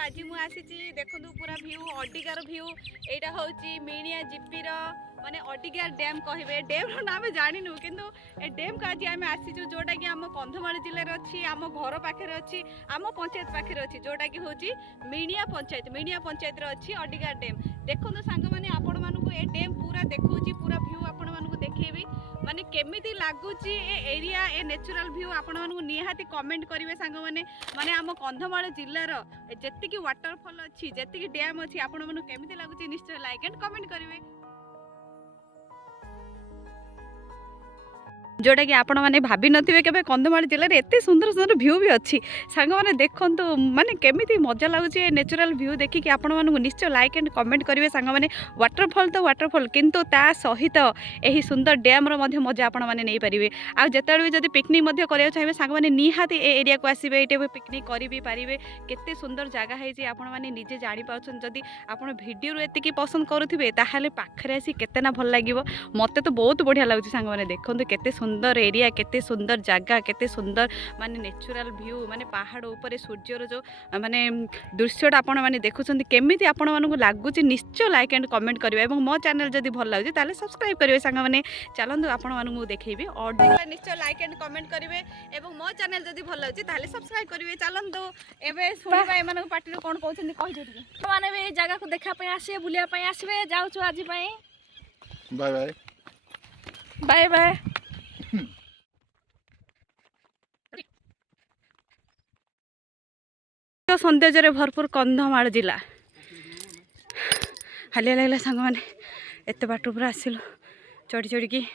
आज मुझे देखो पूरा भ्यू अडिगार भ्यू यहाँ हूँ मिणिया जीपीर माने अडिगार डैम कहे डैम ना आम जानू कि डैम को आज आम आसीचु जोटा कि आम कंधमाल जिले में अच्छी आम घर पाखे अच्छी आम पंचायत पाखे अच्छी जोटा कि हूँ मिणिया पंचायत अच्छी अडिगार डैम देखो सांग मैंने आपण मानक ए डैम पूरा देखा पूरा भ्यू आपण मानक देखी माने केमिति लगुच एरिया ए नेचुरल भ्यू आपण मानक निहाती कमेंट करेंगे सांग मैंने माने आम कंधमाल जिलार जेतिकी वाटरफॉल अच्छी जेतिकी डैम अच्छी आपण मानक केमिति लगुच निश्चय लाइक एंड कमेंट करेंगे जोटा कि आपण मैंने भाभी नथिबे केबे कंधमाल जिले में एत सुंदर सुंदर भ्यू भी अच्छी सांग मैंने देखंतु माने केमिति मजा लगुच नेचुरल भ्यू देखिक आपण मानक निश्चय लाइक एंड कमेंट करेंगे सांग मैंने वाटरफॉल तो वाटरफॉल किंतु ता सहित यही सुंदर डैम रो मध्य मजा आपण मैंने नहीं पारिबे आ जेतेबेले भी जदि पिकनिक मध्य करिया चाहिए सांग मैंने निहाती ए एरिया को आसीबे एटे पिकनिक करि भी पारिबे केते सुंदर जगह है जे आपण मैंने निजे जानि पाउछन जदि आपण वीडियो रो एतिकी पसंद करूथिबे ताहाले पाखरे आसी केते ना भल लागिवो मते तो बहुत बढ़िया लागुच सांग मैंने देखंतु केते सुंदर एरिया केते सुंदर जगह केते सुंदर माने नेचुरल व्यू माने पहाड़ ऊपर सूर्यर जो माने दृश्यटा आपण माने देखुछंती केमिति आपण मानकु लागुच निश्चय लाइक एंड कमेंट करिवे एवं मो चैनल जदि भल लागुच ताले सब्सक्राइब करिवे सांग माने चलंतु आपण मानकु देखैबे और निश्चय लाइक एंड कमेंट करिवे एवं मो चैनल जदि भल लागुच ताले सब्सक्राइब करिवे चलंतु एबे सुनिबा ए मानकु पार्टी कोन कहउछंती कहि जो टिके माने बे जगह को देखा पय आसे बुलिया पय आसबे जाउछु आज पय बाय बाय बाय बाय सौंदर्य भरपूर कंधमाल जिला हालिया लगला सांग मैंने एत बाट पूरा आसिल चढ़ी चढ़ी की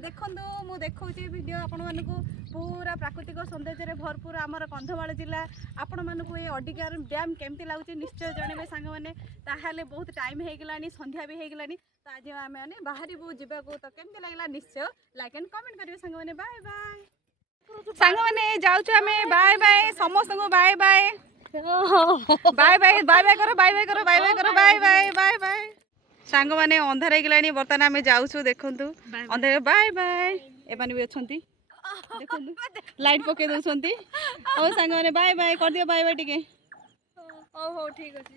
देखो मु देखा वीडियो आपण मानक पूरा प्राकृतिक सौंदर्य भरपूर आमर कंधमाल जिला आपण मानक ये अडिगार डैम केमती लगुच निश्चय जनइबे सांग मैंने ताहाले बहुत टाइम हो गलानी संध्या भी हो गलानी तो आज आम मैंने बाहर जावा तो केमती लगला निश्चय लाइक एंड कमेंट करेंगे सांग मैंने बाय बाय सांग मैंने जाऊँ आम बाय बाय समस्त को bye bye bye bye bye bye करो बाय बाय करो बाय बाय करो bye bye bye bye song मैंने अंधार हो बर्तमान आम जाऊँ देखु अंधार बाय बाय एमाने भी अच्छा देखो लाइट पके दौरान और सांग मैंने बाय बाय कर दियो बाय बाय टिके हो ठीक अच्छे।